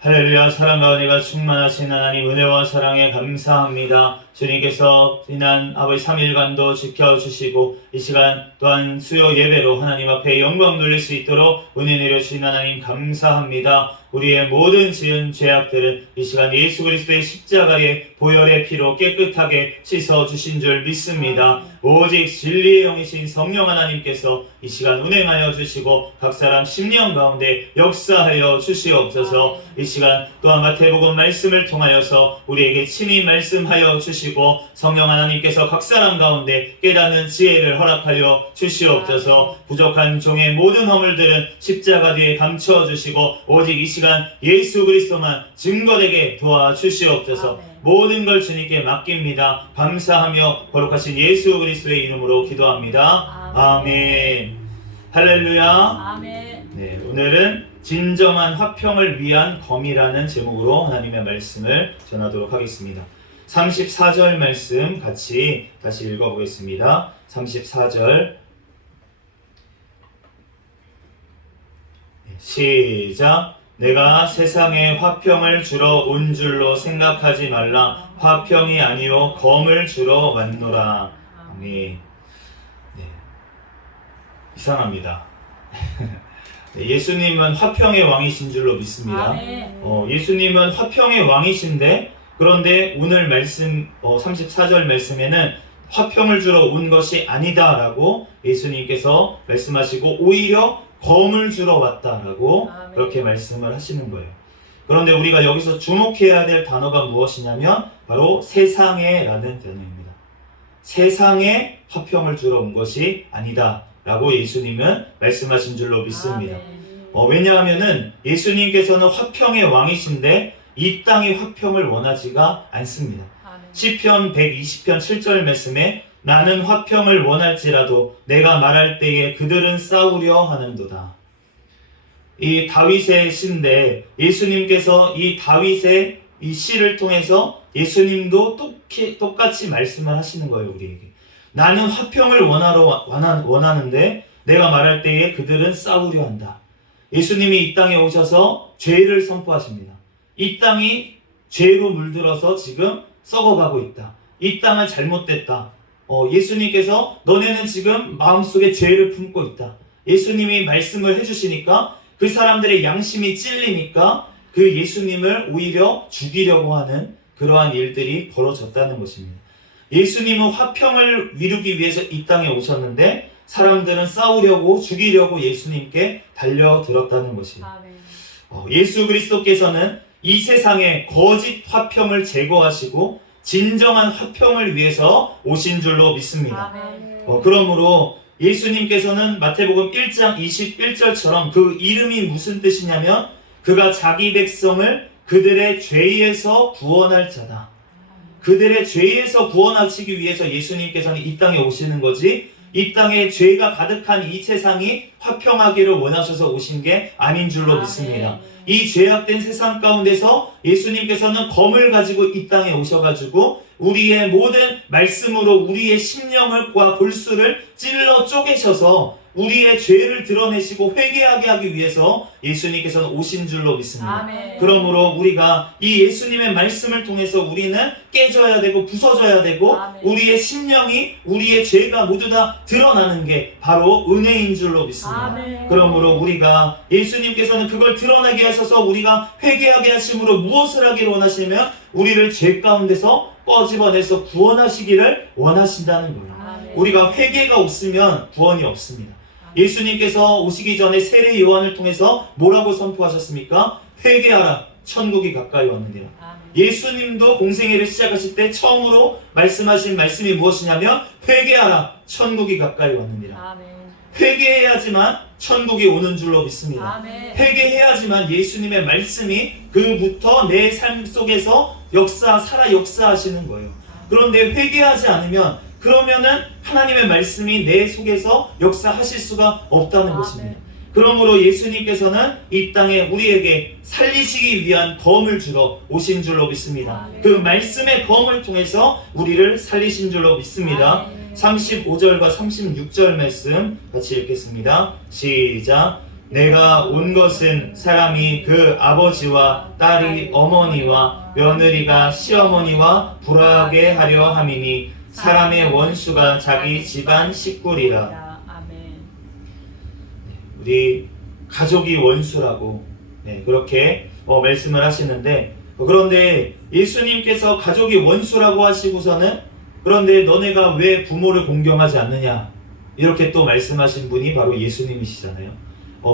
할렐루야. 사랑과 은혜가 충만하신 하나님, 은혜와 사랑에 감사합니다. 주님께서 지난 아버지 3일간도 지켜주시고 이 시간 또한 수요 예배로 하나님 앞에 영광 돌릴 수 있도록 은혜 내려주신 하나님 감사합니다. 우리의 모든 지은 죄악들은 이 시간 예수 그리스도의 십자가의 보혈의 피로 깨끗하게 씻어주신 줄 믿습니다. 오직 진리의 영이신 성령 하나님께서 이 시간 운행하여 주시고 각 사람 심령 가운데 역사하여 주시옵소서. 이 시간 또한 마태복음 말씀을 통하여서 우리에게 친히 말씀하여 주시고 성령 하나님께서 각 사람 가운데 깨닫는 지혜를 허락하여 주시옵소서. 부족한 종의 모든 허물들은 십자가 뒤에 감춰 주시고 오직 이 시간 예수 그리스도만 증거되게 도와주시옵소서. 모든 걸 주님께 맡깁니다. 감사하며 거룩하신 예수 그리스도의 이름으로 기도합니다. 아멘. 할렐루야. 아멘. 네, 오늘은 진정한 화평을 위한 검이라는 제목으로 하나님의 말씀을 전하도록 하겠습니다. 34절 말씀 같이 다시 읽어보겠습니다. 34절 시작. 내가 세상에 화평을 주러 온 줄로 생각하지 말라. 화평이 아니요 검을 주러 왔노라. 아멘. 네. 이상합니다. 예수님은 화평의 왕이신 줄로 믿습니다. 예수님은 화평의 왕이신데 그런데 오늘 말씀 34절 말씀에는 화평을 주러 온 것이 아니다라고 예수님께서 말씀하시고 오히려 검을 주러 왔다라고 그렇게 말씀을 하시는 거예요. 그런데 우리가 여기서 주목해야 될 단어가 무엇이냐면 바로 세상에라는 단어입니다. 세상에 화평을 주러 온 것이 아니다 라고 예수님은 말씀하신 줄로 믿습니다. 왜냐하면은 예수님께서는 화평의 왕이신데 이 땅의 화평을 원하지가 않습니다. 시편 120편 7절 말씀에 나는 화평을 원할지라도 내가 말할 때에 그들은 싸우려 하는도다. 이 다윗의 시인데 예수님께서 이 다윗의 이 시를 통해서 예수님도 똑같이 말씀을 하시는 거예요. 우리에게 나는 화평을 원하는데 내가 말할 때에 그들은 싸우려 한다. 예수님이 이 땅에 오셔서 죄를 선포하십니다. 이 땅이 죄로 물들어서 지금 썩어가고 있다. 이 땅은 잘못됐다. 예수님께서 너네는 지금 마음속에 죄를 품고 있다. 예수님이 말씀을 해주시니까 그 사람들의 양심이 찔리니까 그 예수님을 오히려 죽이려고 하는 그러한 일들이 벌어졌다는 것입니다. 예수님은 화평을 이루기 위해서 이 땅에 오셨는데 사람들은 싸우려고 죽이려고 예수님께 달려들었다는 것입니다. 예수 그리스도께서는 이 세상에 거짓 화평을 제거하시고 진정한 화평을 위해서 오신 줄로 믿습니다. 그러므로 예수님께서는 마태복음 1장 21절처럼 그 이름이 무슨 뜻이냐면 그가 자기 백성을 그들의 죄에서 구원할 자다. 그들의 죄에서 구원하시기 위해서 예수님께서는 이 땅에 오시는 거지 이 땅에 죄가 가득한 이 세상이 화평하기를 원하셔서 오신 게 아닌 줄로 믿습니다. 이 죄악된 세상 가운데서 예수님께서는 검을 가지고 이 땅에 오셔가지고 우리의 모든 말씀으로 우리의 심령과 골수를 찔러 쪼개셔서 우리의 죄를 드러내시고 회개하게 하기 위해서 예수님께서는 오신 줄로 믿습니다. 그러므로 우리가 이 예수님의 말씀을 통해서 우리는 깨져야 되고 부서져야 되고 우리의 심령이 우리의 죄가 모두 다 드러나는 게 바로 은혜인 줄로 믿습니다. 그러므로 우리가 예수님께서는 그걸 드러나게 하셔서 우리가 회개하게 하심으로 무엇을 하기를 원하시면 우리를 죄 가운데서 꺼집어내서 구원하시기를 원하신다는 거예요. 우리가 회개가 없으면 구원이 없습니다. 예수님께서 오시기 전에 세례 요한을 통해서 뭐라고 선포하셨습니까? 회개하라, 천국이 가까이 왔느니라. 예수님도 공생애를 시작하실 때 처음으로 말씀하신 말씀이 무엇이냐면 회개하라, 천국이 가까이 왔느니라. 회개해야지만 천국이 오는 줄로 믿습니다. 회개해야지만 예수님의 말씀이 그부터 내 삶 속에서 살아 역사하시는 거예요. 그런데 회개하지 않으면 그러면은 하나님의 말씀이 내 속에서 역사하실 수가 없다는 것입니다. 그러므로 예수님께서는 이 땅에 우리에게 살리시기 위한 검을 주러 오신 줄로 믿습니다. 그 말씀의 검을 통해서 우리를 살리신 줄로 믿습니다. 35절과 36절 말씀 같이 읽겠습니다. 시작. 내가 온 것은 사람이 그 아버지와 딸이 어머니와 며느리가 시어머니와 불화하게 하려 함이니 사람의 원수가 자기 집안 식구리라. 우리 가족이 원수라고 그렇게 말씀을 하시는데, 그런데 예수님께서 가족이 원수라고 하시고서는 그런데 너네가 왜 부모를 공경하지 않느냐 이렇게 또 말씀하신 분이 바로 예수님이시잖아요.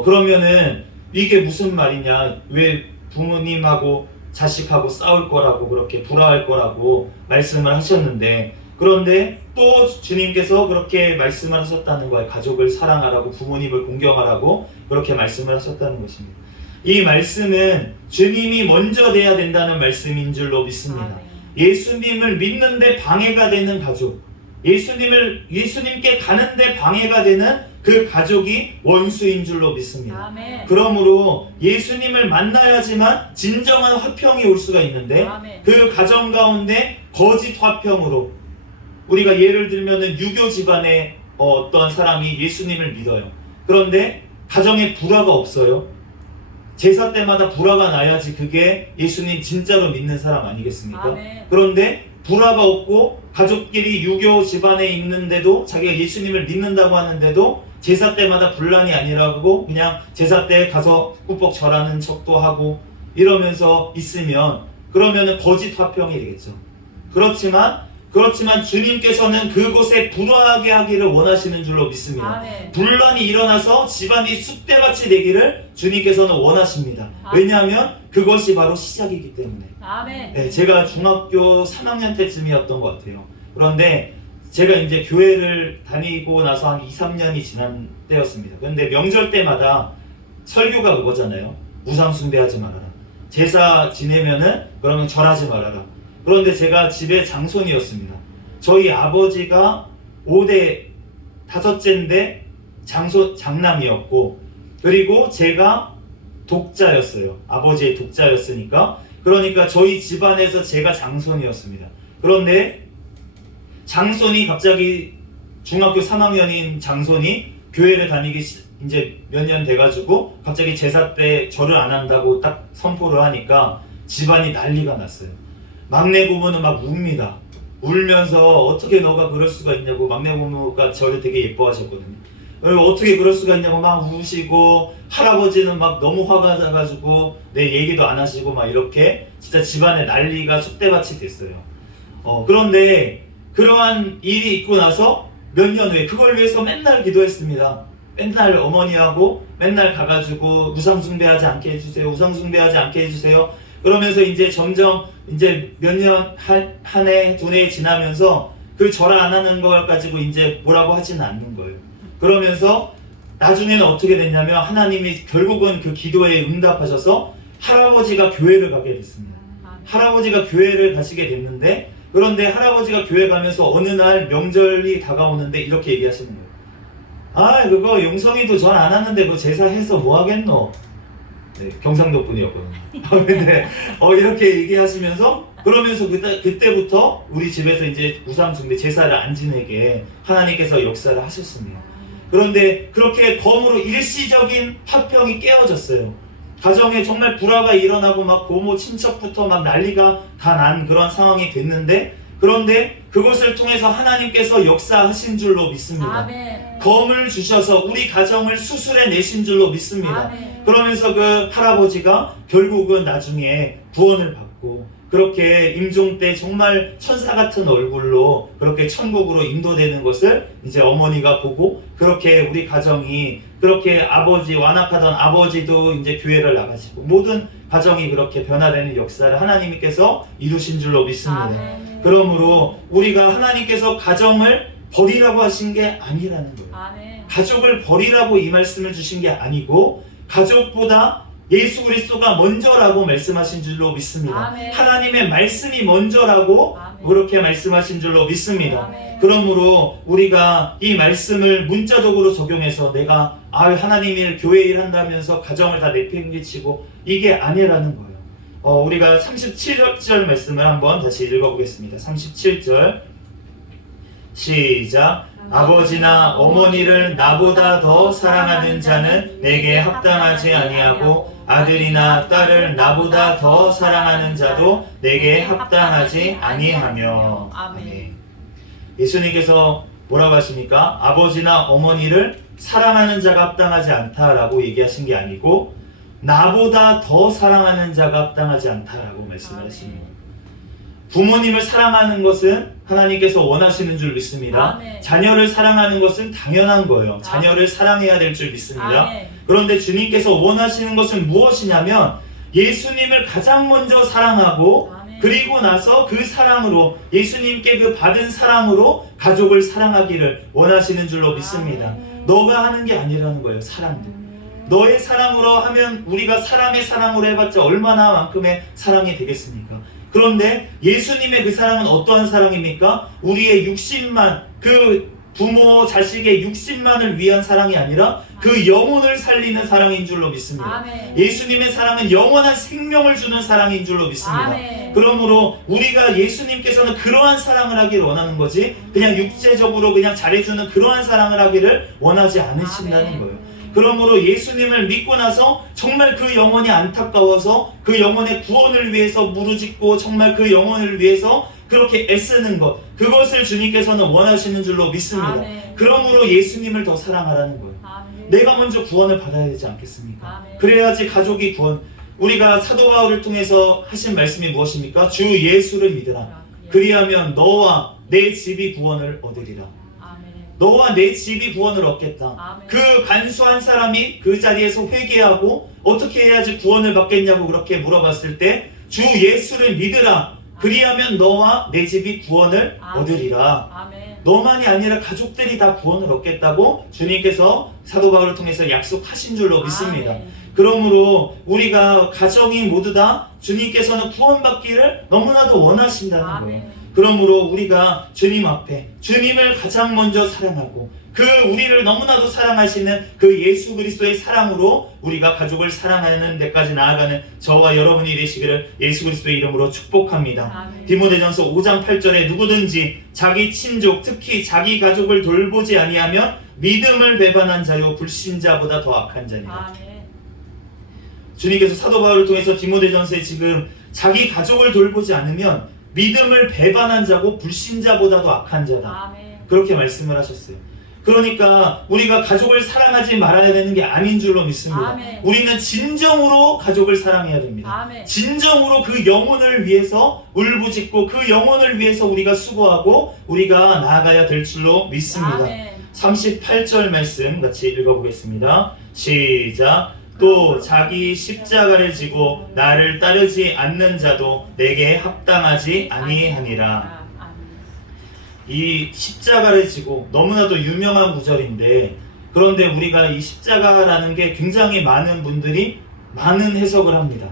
그러면은 이게 무슨 말이냐, 왜 부모님하고 자식하고 싸울 거라고 그렇게 불화할 거라고 말씀을 하셨는데, 그런데 또 주님께서 그렇게 말씀을 하셨다는 거예요. 가족을 사랑하라고, 부모님을 공경하라고 그렇게 말씀을 하셨다는 것입니다. 이 말씀은 주님이 먼저 돼야 된다는 말씀인 줄로 믿습니다. 예수님을 믿는데 방해가 되는 가족, 예수님께 가는데 방해가 되는 그 가족이 원수인 줄로 믿습니다. 아멘. 그러므로 예수님을 만나야지만 진정한 화평이 올 수가 있는데, 아멘. 그 가정 가운데 거짓 화평으로, 우리가 예를 들면은 유교 집안의 어떤 사람이 예수님을 믿어요. 그런데 가정에 불화가 없어요. 제사 때마다 불화가 나야지 그게 예수님 진짜로 믿는 사람 아니겠습니까? 아멘. 그런데 불화가 없고 가족끼리 유교 집안에 있는데도, 자기가 예수님을 믿는다고 하는데도 제사 때마다 분란이 아니라고 그냥 제사 때 가서 꾸벅 절하는 척도 하고 이러면서 있으면, 그러면은 거짓 화평이 되겠죠. 그렇지만 주님께서는 그곳에 불화하게 하기를 원하시는 줄로 믿습니다. 아멘. 분란이 일어나서 집안이 쑥대밭이 되기를 주님께서는 원하십니다. 아멘. 왜냐하면 그것이 바로 시작이기 때문에. 아멘. 제가 중학교 3학년 때쯤이었던 것 같아요. 그런데 제가 이제 교회를 다니고 나서 한 2, 3년이 지난 때였습니다. 그런데 명절 때마다 설교가 그거잖아요. 우상 숭배하지 말아라. 제사 지내면은 그러면 절하지 말아라. 그런데 제가 집에 장손이었습니다. 저희 아버지가 5대 5째인데 장남이었고, 그리고 제가 독자였어요. 아버지의 독자였으니까. 그러니까 저희 집안에서 제가 장손이었습니다. 그런데 장손이 갑자기, 중학교 3학년인 장손이 교회를 다니기 이제 몇 년 돼가지고 갑자기 제사 때 절을 안 한다고 딱 선포를 하니까 집안이 난리가 났어요. 막내 고모는 막 웁니다. 울면서 어떻게 너가 그럴 수가 있냐고, 막내 고모가 저를 되게 예뻐하셨거든요. 어떻게 그럴 수가 있냐고 막 우시고, 할아버지는 막 너무 화가 나가지고 내 얘기도 안 하시고 막 이렇게 진짜 집안에 난리가 쑥대밭이 됐어요. 그런데 그러한 일이 있고 나서 몇 년 후에 그걸 위해서 맨날 기도했습니다. 맨날 어머니하고 맨날 가가지고 우상 숭배하지 않게 해주세요. 우상 숭배하지 않게 해주세요. 그러면서 이제 점점 이제 몇 년, 한 해, 두 해 지나면서 그 절 안 하는 걸 가지고 이제 뭐라고 하지는 않는 거예요. 그러면서 나중에는 어떻게 됐냐면 하나님이 결국은 그 기도에 응답하셔서 할아버지가 교회를 가게 됐습니다. 할아버지가 교회를 가시게 됐는데, 그런데 할아버지가 교회 가면서 어느 날 명절이 다가오는데 이렇게 얘기하시는 거예요. 아, 그거 용성이도 절 안 하는데 그 제사해서 뭐 하겠노? 네, 경상도 분이었거든요. 근데 이렇게 얘기하시면서, 그러면서 그때부터 우리 집에서 이제 우상 숭배 제사를 안 지내게 하나님께서 역사를 하셨습니다. 그런데 그렇게 검으로 일시적인 화평이 깨어졌어요. 가정에 정말 불화가 일어나고 막 고모 친척부터 막 난리가 다 난 그런 상황이 됐는데, 그런데 그것을 통해서 하나님께서 역사하신 줄로 믿습니다. 아멘. 검을 주셔서 우리 가정을 수술해 내신 줄로 믿습니다. 아멘. 그러면서 그 할아버지가 결국은 나중에 구원을 받고, 그렇게 임종 때 정말 천사 같은 얼굴로 그렇게 천국으로 인도되는 것을 이제 어머니가 보고, 그렇게 우리 가정이, 그렇게 아버지, 완악하던 아버지도 이제 교회를 나가시고, 모든 가정이 그렇게 변화되는 역사를 하나님께서 이루신 줄로 믿습니다. 아멘. 그러므로 우리가 하나님께서 가정을 버리라고 하신 게 아니라는 거예요. 아멘. 가족을 버리라고 이 말씀을 주신 게 아니고, 가족보다 예수 그리스도가 먼저라고 말씀하신 줄로 믿습니다. 아멘. 하나님의 말씀이 먼저라고 아멘. 그렇게 말씀하신 줄로 믿습니다. 아멘. 그러므로 우리가 이 말씀을 문자적으로 적용해서 내가 하나님이 교회 일 한다면서 가정을 다 내팽개치고, 이게 아니라는 거예요. 우리가 37절 말씀을 한번 다시 읽어보겠습니다. 37절 시작. 아버지나 어머니를 나보다 더 사랑하는 자는 내게 합당하지 아니하고 아들이나 딸을 나보다 더 사랑하는 자도 내게 합당하지 아니하며. 아멘. 예수님께서 뭐라고 하십니까? 아버지나 어머니를 사랑하는 자가 합당하지 않다라고 얘기하신 게 아니고 나보다 더 사랑하는 자가 합당하지 않다라고 말씀을 하십니다. 부모님을 사랑하는 것은 하나님께서 원하시는 줄 믿습니다. 자녀를 사랑하는 것은 당연한 거예요. 자녀를 사랑해야 될 줄 믿습니다. 그런데 주님께서 원하시는 것은 무엇이냐면 예수님을 가장 먼저 사랑하고 그리고 나서 그 사랑으로 예수님께 그 받은 사랑으로 가족을 사랑하기를 원하시는 줄로 믿습니다. 너가 하는 게 아니라는 거예요. 사랑도. 너의 사랑으로 하면 우리가 사람의 사랑으로 해봤자 얼마나 만큼의 사랑이 되겠습니까? 그런데 예수님의 그 사랑은 어떠한 사랑입니까? 우리의 육신만, 그 부모, 자식의 육신만을 위한 사랑이 아니라 그 영혼을 살리는 사랑인 줄로 믿습니다. 아멘. 예수님의 사랑은 영원한 생명을 주는 사랑인 줄로 믿습니다. 아멘. 그러므로 우리가 예수님께서는 그러한 사랑을 하기를 원하는 거지 그냥 육체적으로 그냥 잘해주는 그러한 사랑을 하기를 원하지 않으신다는 아멘. 거예요. 그러므로 예수님을 믿고 나서 정말 그 영혼이 안타까워서 그 영혼의 구원을 위해서 무르짓고 정말 그 영혼을 위해서 그렇게 애쓰는 것, 그것을 주님께서는 원하시는 줄로 믿습니다. 아멘. 그러므로 예수님을 더 사랑하라는 거예요. 아멘. 내가 먼저 구원을 받아야 되지 않겠습니까? 아멘. 그래야지 가족이 구원. 우리가 사도 바울을 통해서 하신 말씀이 무엇입니까? 주 예수를 믿으라. 그리하면 너와 내 집이 구원을 얻으리라. 너와 내 집이 구원을 얻겠다. 아멘. 그 간수한 사람이 그 자리에서 회개하고 어떻게 해야지 구원을 받겠냐고 그렇게 물어봤을 때 주 예수를 믿으라. 그리하면 너와 내 집이 구원을 아멘. 얻으리라. 아멘. 너만이 아니라 가족들이 다 구원을 얻겠다고 주님께서 사도 바울을 통해서 약속하신 줄로 믿습니다. 아멘. 그러므로 우리가 가정이 모두 다 주님께서는 구원받기를 너무나도 원하신다는 아멘. 거예요. 그러므로 우리가 주님 앞에 주님을 가장 먼저 사랑하고 그 우리를 너무나도 사랑하시는 그 예수 그리스도의 사랑으로 우리가 가족을 사랑하는 데까지 나아가는 저와 여러분이 되시기를 예수 그리스도의 이름으로 축복합니다. 아멘. 디모데전서 5장 8절에 누구든지 자기 친족 특히 자기 가족을 돌보지 아니하면 믿음을 배반한 자요 불신자보다 더 악한 자니라. 아멘. 주님께서 사도 바울을 통해서 디모데전서에 지금 자기 가족을 돌보지 않으면 믿음을 배반한 자고 불신자보다도 악한 자다. 아멘. 그렇게 말씀을 하셨어요. 그러니까 우리가 가족을 사랑하지 말아야 되는 게 아닌 줄로 믿습니다. 아멘. 우리는 진정으로 가족을 사랑해야 됩니다. 아멘. 진정으로 그 영혼을 위해서 울부짖고 그 영혼을 위해서 우리가 수고하고 우리가 나아가야 될 줄로 믿습니다. 아멘. 38절 말씀 같이 읽어보겠습니다. 시작. 또 자기 십자가를 지고 나를 따르지 않는 자도 내게 합당하지 아니하니라. 이 십자가를 지고 너무나도 유명한 구절인데 그런데 우리가 이 십자가라는 게 굉장히 많은 분들이 많은 해석을 합니다.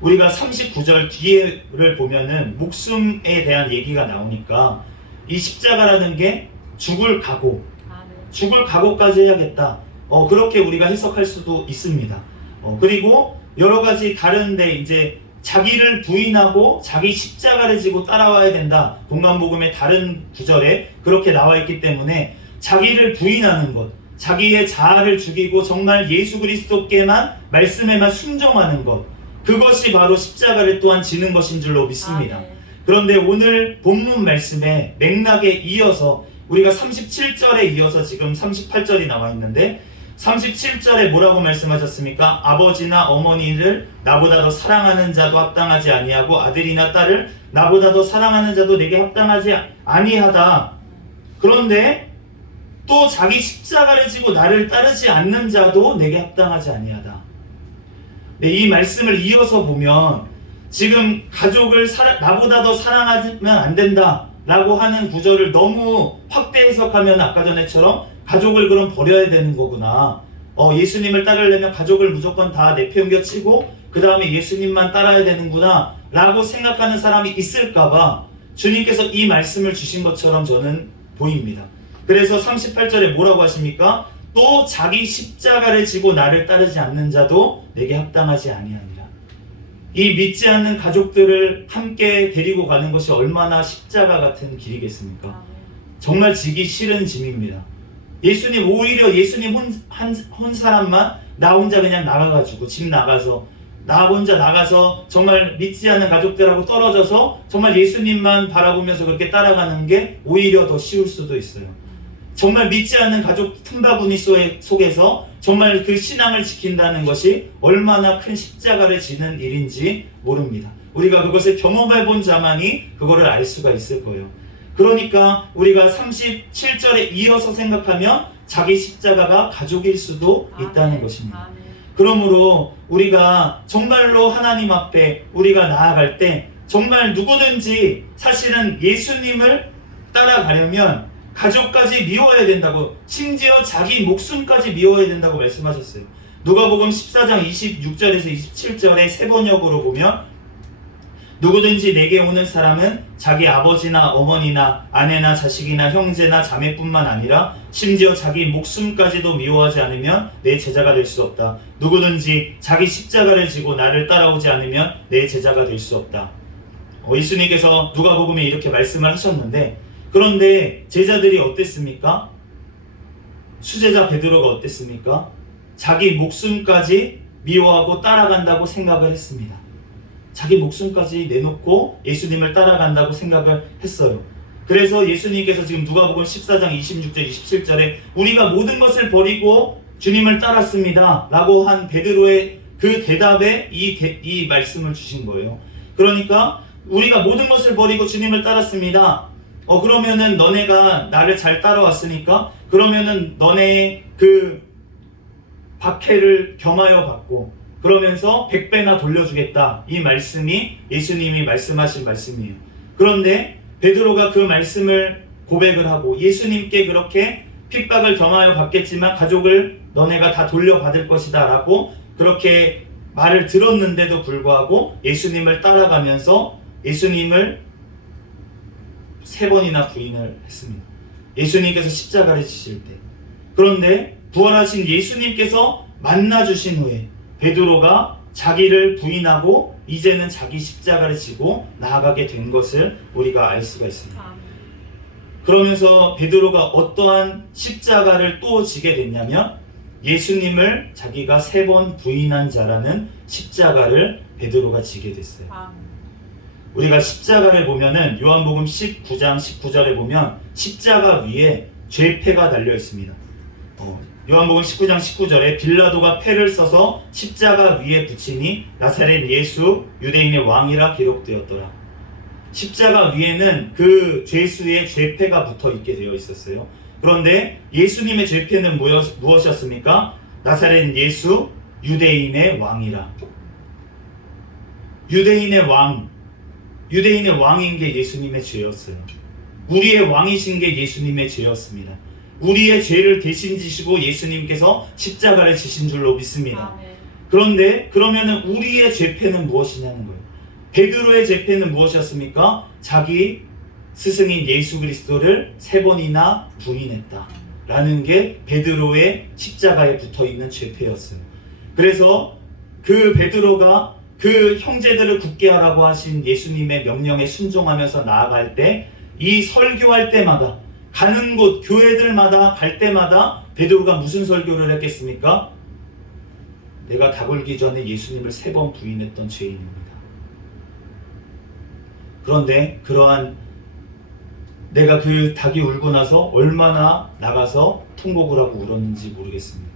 우리가 39절 뒤에를 보면은 목숨에 대한 얘기가 나오니까 이 십자가라는 게 죽을 각오까지 해야겠다. 그렇게 우리가 해석할 수도 있습니다. 그리고 여러 가지 다른데 이제 자기를 부인하고 자기 십자가를 지고 따라와야 된다. 공간복음의 다른 구절에 그렇게 나와 있기 때문에 자기를 부인하는 것, 자기의 자아를 죽이고 정말 예수 그리스도께만 말씀에만 순종하는 것, 그것이 바로 십자가를 또한 지는 것인 줄로 믿습니다. 그런데 오늘 본문 말씀에 맥락에 이어서 우리가 37절에 이어서 지금 38절이 나와 있는데 37절에 뭐라고 말씀하셨습니까? 아버지나 어머니를 나보다 더 사랑하는 자도 합당하지 아니하고 아들이나 딸을 나보다 더 사랑하는 자도 내게 합당하지 아니하다. 그런데 또 자기 십자가를 지고 나를 따르지 않는 자도 내게 합당하지 아니하다. 네, 이 말씀을 이어서 보면 지금 가족을 나보다 더 사랑하면 안 된다 라고 하는 구절을 너무 확대 해석하면 아까 전에처럼 가족을 그럼 버려야 되는 거구나. 예수님을 따르려면 가족을 무조건 다 내팽겨치고 그 다음에 예수님만 따라야 되는구나 라고 생각하는 사람이 있을까봐 주님께서 이 말씀을 주신 것처럼 저는 보입니다. 그래서 38절에 뭐라고 하십니까? 또 자기 십자가를 지고 나를 따르지 않는 자도 내게 합당하지 아니하니라. 이 믿지 않는 가족들을 함께 데리고 가는 것이 얼마나 십자가 같은 길이겠습니까? 정말 지기 싫은 짐입니다. 예수님 오히려 예수님 한 사람만 나 혼자 그냥 나가가지고 집 나가서 나 혼자 나가서 정말 믿지 않는 가족들하고 떨어져서 정말 예수님만 바라보면서 그렇게 따라가는 게 오히려 더 쉬울 수도 있어요. 정말 믿지 않는 가족 틈바구니 속에서 정말 그 신앙을 지킨다는 것이 얼마나 큰 십자가를 지는 일인지 모릅니다. 우리가 그것을 경험해 본 자만이 그거를 알 수가 있을 거예요. 그러니까 우리가 37절에 이어서 생각하면 자기 십자가가 가족일 수도 있다는 것입니다. 그러므로 우리가 정말로 하나님 앞에 우리가 나아갈 때 정말 누구든지 사실은 예수님을 따라가려면 가족까지 미워야 된다고, 심지어 자기 목숨까지 미워야 된다고 말씀하셨어요. 누가복음 14장 26절에서 27절의 세 번역으로 보면 누구든지 내게 오는 사람은 자기 아버지나 어머니나 아내나 자식이나 형제나 자매뿐만 아니라 심지어 자기 목숨까지도 미워하지 않으면 내 제자가 될 수 없다. 누구든지 자기 십자가를 지고 나를 따라오지 않으면 내 제자가 될 수 없다. 예수님께서 누가복음에 이렇게 말씀을 하셨는데, 그런데 제자들이 어땠습니까? 수제자 베드로가 어땠습니까? 자기 목숨까지 미워하고 따라간다고 생각을 했습니다. 자기 목숨까지 내놓고 예수님을 따라간다고 생각을 했어요. 그래서 예수님께서 지금 누가복음 14장 26절 27절에 우리가 모든 것을 버리고 주님을 따랐습니다 라고 한 베드로의 그 대답에 이 말씀을 주신 거예요. 그러니까 우리가 모든 것을 버리고 주님을 따랐습니다. 그러면은 너네가 나를 잘 따라왔으니까 그러면은 너네 그 박해를 겸하여 받고 그러면서 100배나 돌려주겠다. 이 말씀이 예수님이 말씀하신 말씀이에요. 그런데 베드로가 그 말씀을 고백을 하고 예수님께 그렇게 핍박을 겸하여 받겠지만 가족을 너네가 다 돌려받을 것이다 라고 그렇게 말을 들었는데도 불구하고 예수님을 따라가면서 예수님을 3번이나 부인을 했습니다. 예수님께서 십자가를 지실 때. 그런데 부활하신 예수님께서 만나주신 후에 베드로가 자기를 부인하고 이제는 자기 십자가를 지고 나아가게 된 것을 우리가 알 수가 있습니다. 그러면서 베드로가 어떠한 십자가를 또 지게 됐냐면 예수님을 자기가 3번 부인한 자라는 십자가를 베드로가 지게 됐어요. 우리가 십자가를 보면은 요한복음 19장 19절에 보면 십자가 위에 죄패가 달려 있습니다. 요한복음 19장 19절에 빌라도가 패를 써서 십자가 위에 붙이니 나사렛 예수 유대인의 왕이라 기록되었더라. 십자가 위에는 그 죄수의 죄패가 붙어 있게 되어 있었어요. 그런데 예수님의 죄패는 무엇이었습니까? 나사렛 예수 유대인의 왕이라. 유대인의 왕인 게 예수님의 죄였어요. 우리의 왕이신 게 예수님의 죄였습니다. 우리의 죄를 대신 지시고 예수님께서 십자가를 지신 줄로 믿습니다. 그런데 그러면은 우리의 죄패는 무엇이냐는 거예요. 베드로의 죄패는 무엇이었습니까? 자기 스승인 예수 그리스도를 3번이나 부인했다 라는 게 베드로의 십자가에 붙어있는 죄패였어요. 그래서 그 베드로가 그 형제들을 굳게 하라고 하신 예수님의 명령에 순종하면서 나아갈 때 이 설교할 때마다 가는 곳 교회들마다 갈 때마다 베드로가 무슨 설교를 했겠습니까? 내가 닭 울기 전에 예수님을 3번 부인했던 죄인입니다. 그런데 그러한 내가 그 닭이 울고 나서 얼마나 나가서 통곡을 하고 울었는지 모르겠습니다.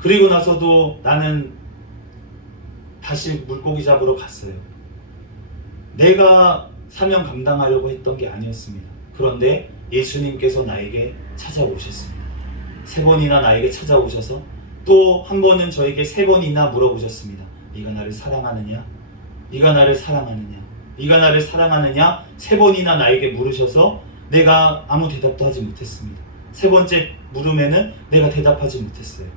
그리고 나서도 나는 다시 물고기 잡으러 갔어요. 내가 사명 감당하려고 했던 게 아니었습니다. 그런데 예수님께서 나에게 찾아오셨습니다. 3번이나 나에게 찾아오셔서 또 한 번은 저에게 3번이나 물어보셨습니다. 네가 나를 사랑하느냐? 네가 나를 사랑하느냐? 네가 나를 사랑하느냐? 3번이나 나에게 물으셔서 내가 아무 대답도 하지 못했습니다. 3번째 물음에는 내가 대답하지 못했어요.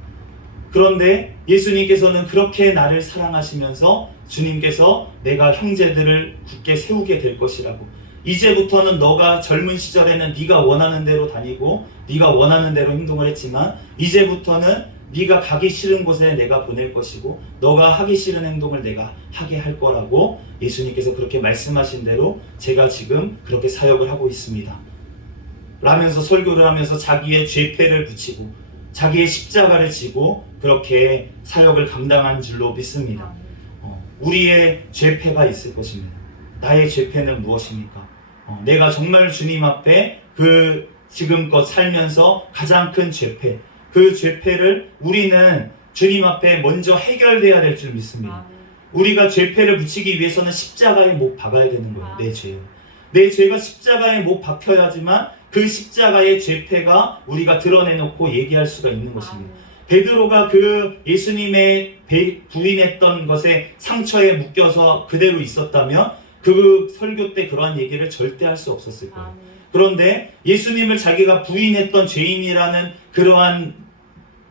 그런데 예수님께서는 그렇게 나를 사랑하시면서 주님께서 내가 형제들을 굳게 세우게 될 것이라고, 이제부터는 너가 젊은 시절에는 네가 원하는 대로 다니고 네가 원하는 대로 행동을 했지만 이제부터는 네가 가기 싫은 곳에 내가 보낼 것이고 너가 하기 싫은 행동을 내가 하게 할 거라고 예수님께서 그렇게 말씀하신 대로 제가 지금 그렇게 사역을 하고 있습니다. 라면서 설교를 하면서 자기의 죄패를 붙이고 자기의 십자가를 지고 그렇게 사역을 감당한 줄로 믿습니다. 우리의 죄패가 있을 것입니다. 나의 죄패는 무엇입니까? 내가 정말 주님 앞에 그 지금껏 살면서 가장 큰 죄패, 그 죄패를 우리는 주님 앞에 먼저 해결돼야 될 줄 믿습니다. 우리가 죄패를 붙이기 위해서는 십자가에 못 박아야 되는 거예요. 내 죄. 내 죄가 십자가에 못 박혀야지만 그 십자가의 죄패가 우리가 드러내놓고 얘기할 수가 있는 것입니다. 베드로가 그 예수님의 부인했던 것에 상처에 묶여서 그대로 있었다면 그 설교 때 그러한 얘기를 절대 할 수 없었을 거예요. 그런데 예수님을 자기가 부인했던 죄인이라는 그러한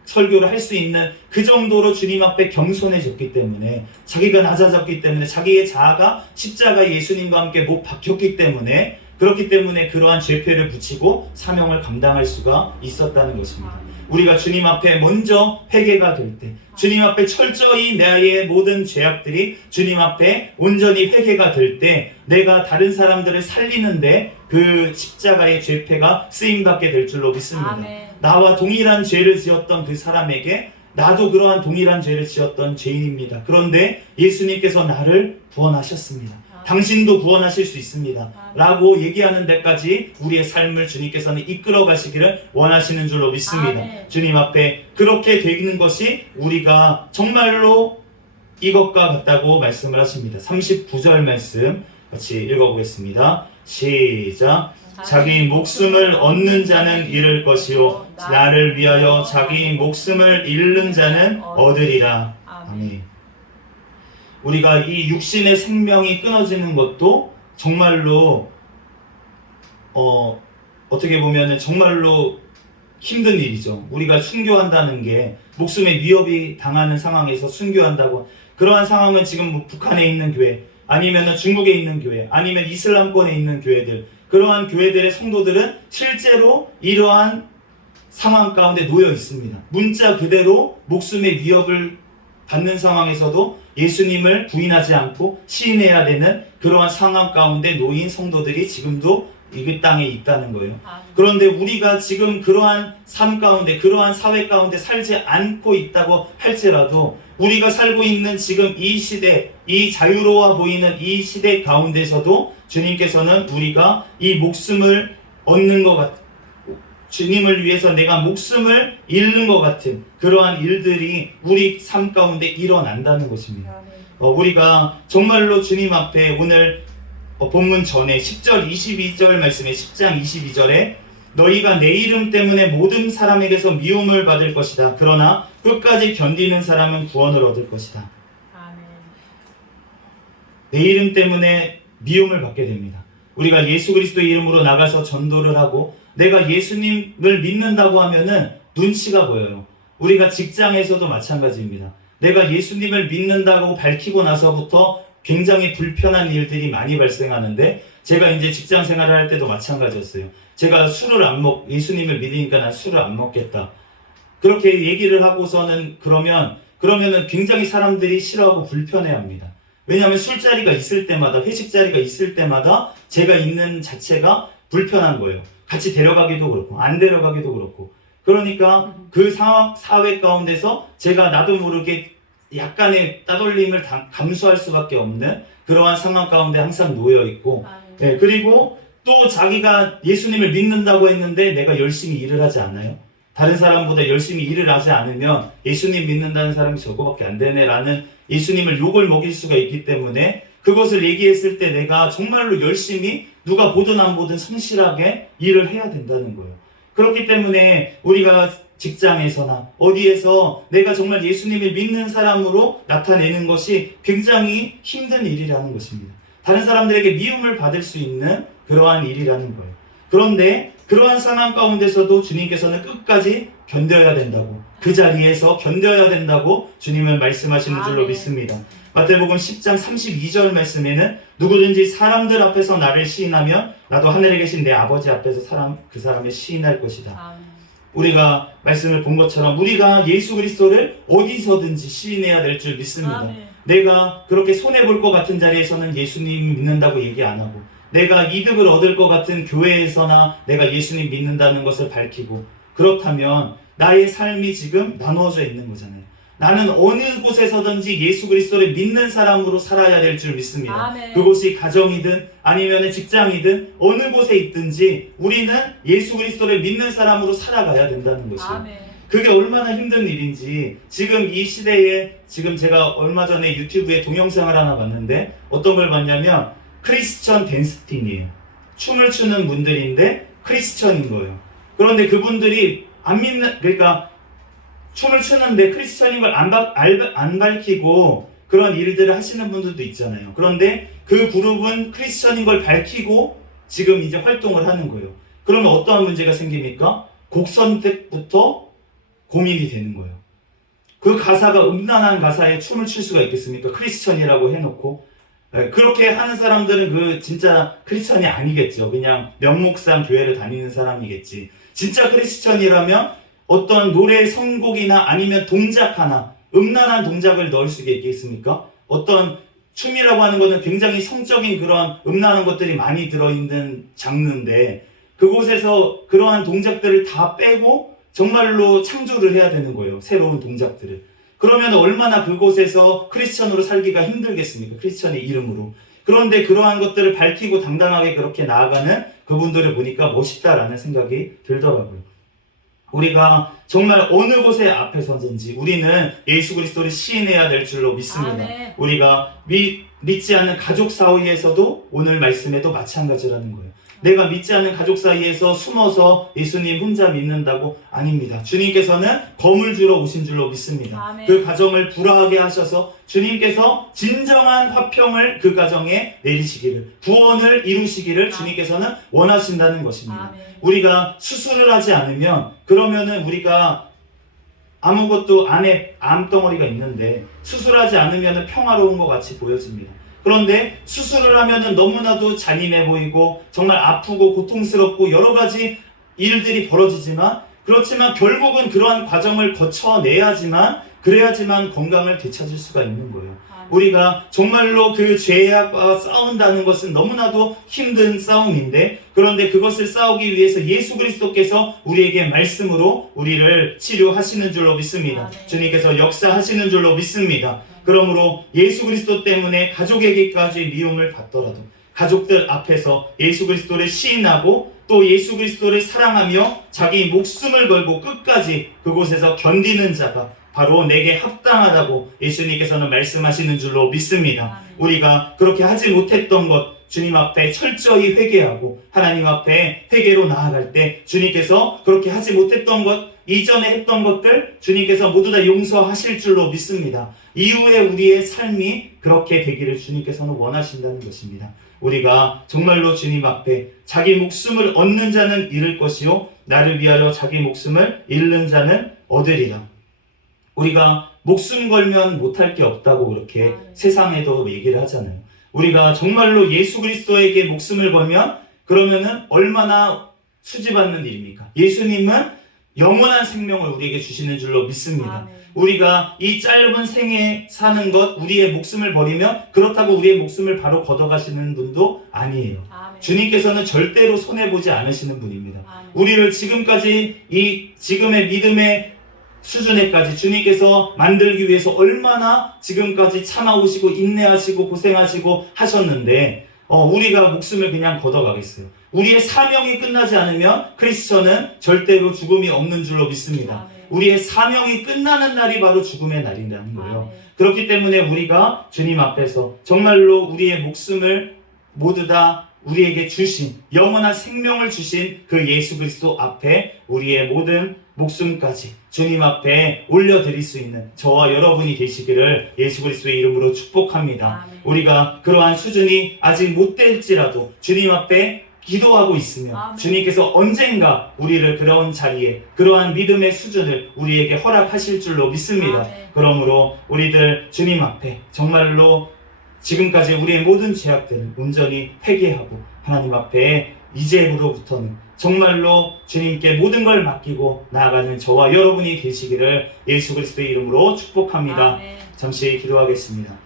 설교를 할 수 있는 그 정도로 주님 앞에 겸손해졌기 때문에, 자기가 낮아졌기 때문에, 자기의 자아가 십자가에 예수님과 함께 못 박혔기 때문에, 그렇기 때문에 그러한 죄패를 붙이고 사명을 감당할 수가 있었다는 것입니다. 우리가 주님 앞에 먼저 회개가 될 때, 주님 앞에 철저히 나의 모든 죄악들이 주님 앞에 온전히 회개가 될 때, 내가 다른 사람들을 살리는데 그 십자가의 죄패가 쓰임받게 될 줄로 믿습니다. 나와 동일한 죄를 지었던 그 사람에게 나도 그러한 동일한 죄를 지었던 죄인입니다. 그런데 예수님께서 나를 구원하셨습니다. 당신도 구원하실 수 있습니다. 라고 얘기하는 데까지 우리의 삶을 주님께서는 이끌어 가시기를 원하시는 줄로 믿습니다. 주님 앞에 그렇게 되는 것이 우리가 정말로 이것과 같다고 말씀을 하십니다. 39절 말씀 같이 읽어보겠습니다. 시작. 자기 목숨을 얻는 자는 잃을 것이요 나를 위하여 자기 목숨을 잃는 자는 얻으리라. 아멘. 우리가 이 육신의 생명이 끊어지는 것도 정말로 어떻게 보면 정말로 힘든 일이죠. 우리가 순교한다는 게 목숨에 위협이 당하는 상황에서 순교한다고, 그러한 상황은 지금 뭐 북한에 있는 교회, 아니면 중국에 있는 교회, 아니면 이슬람권에 있는 교회들, 그러한 교회들의 성도들은 실제로 이러한 상황 가운데 놓여 있습니다. 문자 그대로 목숨의 위협을 받는 상황에서도 예수님을 부인하지 않고 시인해야 되는 그러한 상황 가운데 놓인 성도들이 지금도 이 땅에 있다는 거예요. 그런데 우리가 지금 그러한 삶 가운데, 그러한 사회 가운데 살지 않고 있다고 할지라도 우리가 살고 있는 지금 이 시대, 이 자유로워 보이는 이 시대 가운데서도 주님께서는 우리가 이 목숨을 얻는 것 같은, 주님을 위해서 내가 목숨을 잃는 것 같은 그러한 일들이 우리 삶 가운데 일어난다는 것입니다. 우리가 정말로 주님 앞에 오늘 본문 전에 10절 22절 말씀에 10장 22절에 너희가 내 이름 때문에 모든 사람에게서 미움을 받을 것이다. 그러나 끝까지 견디는 사람은 구원을 얻을 것이다. 내 이름 때문에 미움을 받게 됩니다. 우리가 예수 그리스도의 이름으로 나가서 전도를 하고 내가 예수님을 믿는다고 하면은 눈치가 보여요. 우리가 직장에서도 마찬가지입니다. 내가 예수님을 믿는다고 밝히고 나서부터 굉장히 불편한 일들이 많이 발생하는데, 제가 이제 직장 생활을 할 때도 마찬가지였어요. 제가 예수님을 믿으니까 난 술을 안 먹겠다. 그렇게 얘기를 하고서는 그러면은 굉장히 사람들이 싫어하고 불편해합니다. 왜냐하면 술자리가 있을 때마다, 회식 자리가 있을 때마다 제가 있는 자체가 불편한 거예요. 같이 데려가기도 그렇고 안 데려가기도 그렇고. 그러니까 그 사회 가운데서 제가 나도 모르게 약간의 따돌림을 감수할 수밖에 없는 그러한 상황 가운데 항상 놓여 있고, 네, 그리고 또 자기가 예수님을 믿는다고 했는데 내가 열심히 일을 하지 않아요? 다른 사람보다 열심히 일을 하지 않으면 예수님 믿는다는 사람이 저거밖에 안 되네 라는 예수님을 욕을 먹일 수가 있기 때문에, 그것을 얘기했을 때 내가 정말로 열심히 누가 보든 안 보든 성실하게 일을 해야 된다는 거예요. 그렇기 때문에 우리가 직장에서나 어디에서 내가 정말 예수님을 믿는 사람으로 나타내는 것이 굉장히 힘든 일이라는 것입니다. 다른 사람들에게 미움을 받을 수 있는 그러한 일이라는 거예요. 그런데 그러한 상황 가운데서도 주님께서는 끝까지 견뎌야 된다고, 그 자리에서 견뎌야 된다고 주님은 말씀하시는 줄로 믿습니다. 마태복음 10장 32절 말씀에는 누구든지 사람들 앞에서 나를 시인하면 나도 하늘에 계신 내 아버지 앞에서 그 사람을 시인할 것이다. 우리가 말씀을 본 것처럼 우리가 예수 그리스도를 어디서든지 시인해야 될 줄 믿습니다. 내가 그렇게 손해볼 것 같은 자리에서는 예수님 믿는다고 얘기 안 하고, 내가 이득을 얻을 것 같은 교회에서나 내가 예수님 믿는다는 것을 밝히고, 그렇다면 나의 삶이 지금 나누어져 있는 거잖아요. 나는 어느 곳에서든지 예수 그리스도를 믿는 사람으로 살아야 될 줄 믿습니다. 아멘. 그곳이 가정이든 아니면 직장이든 어느 곳에 있든지 우리는 예수 그리스도를 믿는 사람으로 살아가야 된다는 것이에요. 아멘. 그게 얼마나 힘든 일인지, 지금 이 시대에, 지금 제가 얼마 전에 유튜브에 동영상을 하나 봤는데 어떤 걸 봤냐면 크리스천 댄스팀이에요. 춤을 추는 분들인데 크리스천인 거예요. 그런데 그분들이 안 믿는, 그러니까 춤을 추는데 크리스천인 걸 안 밝히고 그런 일들을 하시는 분들도 있잖아요. 그런데 그 그룹은 크리스천인 걸 밝히고 지금 이제 활동을 하는 거예요. 그러면 어떠한 문제가 생깁니까? 곡 선택부터 고민이 되는 거예요. 그 가사가 음란한 가사에 춤을 출 수가 있겠습니까? 크리스천이라고 해놓고. 그렇게 하는 사람들은 그 진짜 크리스천이 아니겠죠. 그냥 명목상 교회를 다니는 사람이겠지. 진짜 크리스천이라면 어떤 노래 선곡이나 아니면 동작 하나, 음란한 동작을 넣을 수가 있겠습니까? 어떤 춤이라고 하는 것은 굉장히 성적인 그런 음란한 것들이 많이 들어있는 장르인데 그곳에서 그러한 동작들을 다 빼고 정말로 창조를 해야 되는 거예요. 새로운 동작들을. 그러면 얼마나 그곳에서 크리스천으로 살기가 힘들겠습니까? 크리스천의 이름으로. 그런데 그러한 것들을 밝히고 당당하게 그렇게 나아가는 그분들을 보니까 멋있다라는 생각이 들더라고요. 우리가 정말 어느 곳에 앞에서든지 우리는 예수 그리스도를 시인해야 될 줄로 믿습니다. 아멘. 우리가 믿지 않는 가족 사이에서도 오늘 말씀에도 마찬가지라는 거예요. 내가 믿지 않는 가족 사이에서 숨어서 예수님 혼자 믿는다고? 아닙니다. 주님께서는 검을 주러 오신 줄로 믿습니다. 아멘. 그 가정을 불화하게 하셔서 주님께서 진정한 화평을 그 가정에 내리시기를, 구원을 이루시기를 주님께서는 원하신다는 것입니다. 아멘. 우리가 수술을 하지 않으면, 그러면은 우리가 아무것도 안에 암덩어리가 있는데 수술하지 않으면 평화로운 것 같이 보여집니다. 그런데 수술을 하면은 너무나도 잔인해 보이고 정말 아프고 고통스럽고 여러 가지 일들이 벌어지지만, 그렇지만 결국은 그러한 과정을 거쳐내야지만, 그래야지만 건강을 되찾을 수가 있는 거예요. 우리가 정말로 그 죄악과 싸운다는 것은 너무나도 힘든 싸움인데, 그런데 그것을 싸우기 위해서 예수 그리스도께서 우리에게 말씀으로 우리를 치료하시는 줄로 믿습니다. 주님께서 역사하시는 줄로 믿습니다. 그러므로 예수 그리스도 때문에 가족에게까지 미움을 받더라도 가족들 앞에서 예수 그리스도를 시인하고 또 예수 그리스도를 사랑하며 자기 목숨을 걸고 끝까지 그곳에서 견디는 자가 바로 내게 합당하다고 예수님께서는 말씀하시는 줄로 믿습니다. 우리가 그렇게 하지 못했던 것 주님 앞에 철저히 회개하고 하나님 앞에 회개로 나아갈 때 주님께서 그렇게 하지 못했던 것, 이전에 했던 것들 주님께서 모두 다 용서하실 줄로 믿습니다. 이후에 우리의 삶이 그렇게 되기를 주님께서는 원하신다는 것입니다. 우리가 정말로 주님 앞에 자기 목숨을 얻는 자는 잃을 것이요 나를 위하여 자기 목숨을 잃는 자는 얻으리라. 우리가 목숨 걸면 못할 게 없다고 그렇게 세상에도 얘기를 하잖아요. 우리가 정말로 예수 그리스도에게 목숨을 걸면 그러면은 얼마나 수지받는 일입니까? 예수님은 영원한 생명을 우리에게 주시는 줄로 믿습니다. 우리가 이 짧은 생에 사는 것, 우리의 목숨을 버리면 그렇다고 우리의 목숨을 바로 걷어가시는 분도 아니에요. 주님께서는 절대로 손해보지 않으시는 분입니다. 우리를 지금까지 이 지금의 믿음의 수준에까지 주님께서 만들기 위해서 얼마나 지금까지 참아오시고 인내하시고 고생하시고 하셨는데 우리가 목숨을 그냥 걷어가겠어요? 우리의 사명이 끝나지 않으면 크리스천은 절대로 죽음이 없는 줄로 믿습니다. 우리의 사명이 끝나는 날이 바로 죽음의 날이라는 거예요. 그렇기 때문에 우리가 주님 앞에서 정말로 우리의 목숨을 모두 다 우리에게 주신, 영원한 생명을 주신 그 예수 그리스도 앞에 우리의 모든 목숨까지 주님 앞에 올려드릴 수 있는 저와 여러분이 되시기를 예수 그리스도의 이름으로 축복합니다. 우리가 그러한 수준이 아직 못 될지라도 주님 앞에 기도하고 있으면 주님께서 언젠가 우리를 그런 자리에, 그러한 믿음의 수준을 우리에게 허락하실 줄로 믿습니다. 그러므로 우리들 주님 앞에 정말로 지금까지 우리의 모든 죄악들을 온전히 회개하고 하나님 앞에 이제부로부터는 정말로 주님께 모든 걸 맡기고 나아가는 저와 여러분이 되시기를 예수 그리스도의 이름으로 축복합니다. 잠시 기도하겠습니다.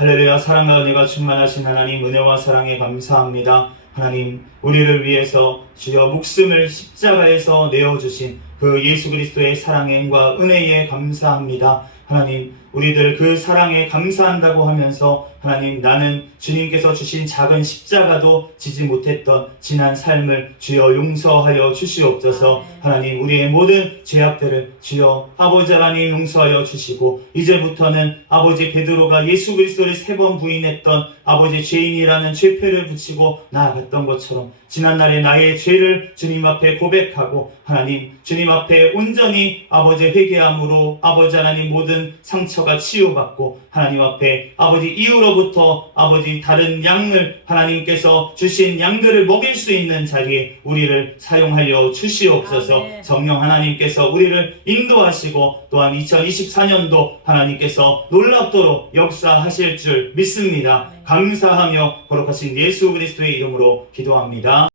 할렐루야. 사랑과 은혜가 충만하신 하나님, 은혜와 사랑에 감사합니다. 하나님, 우리를 위해서 주여 목숨을 십자가에서 내어주신 그 예수 그리스도의 사랑의 은과 은혜에 감사합니다. 하나님, 우리들 그 사랑에 감사한다고 하면서 하나님, 나는 주님께서 주신 작은 십자가도 지지 못했던 지난 삶을 주여 용서하여 주시옵소서. 하나님, 우리의 모든 죄악들을 주여 아버지 하나님 용서하여 주시고, 이제부터는 아버지 베드로가 예수 그리스도를 3번 부인했던 아버지 죄인이라는 죄표를 붙이고 나아갔던 것처럼 지난날의 나의 죄를 주님 앞에 고백하고 하나님, 주님 앞에 온전히 아버지 회개함으로 아버지 하나님 모든 상처가 치유받고 하나님 앞에 아버지 이후로부터 아버지 다른 양을 하나님께서 주신 양들을 먹일 수 있는 자리에 우리를 사용하여 주시옵소서. 아멘. 성령 하나님께서 우리를 인도하시고 또한 2024년도 하나님께서 놀랍도록 역사하실 줄 믿습니다. 감사하며 거룩하신 예수 그리스도의 이름으로 기도합니다.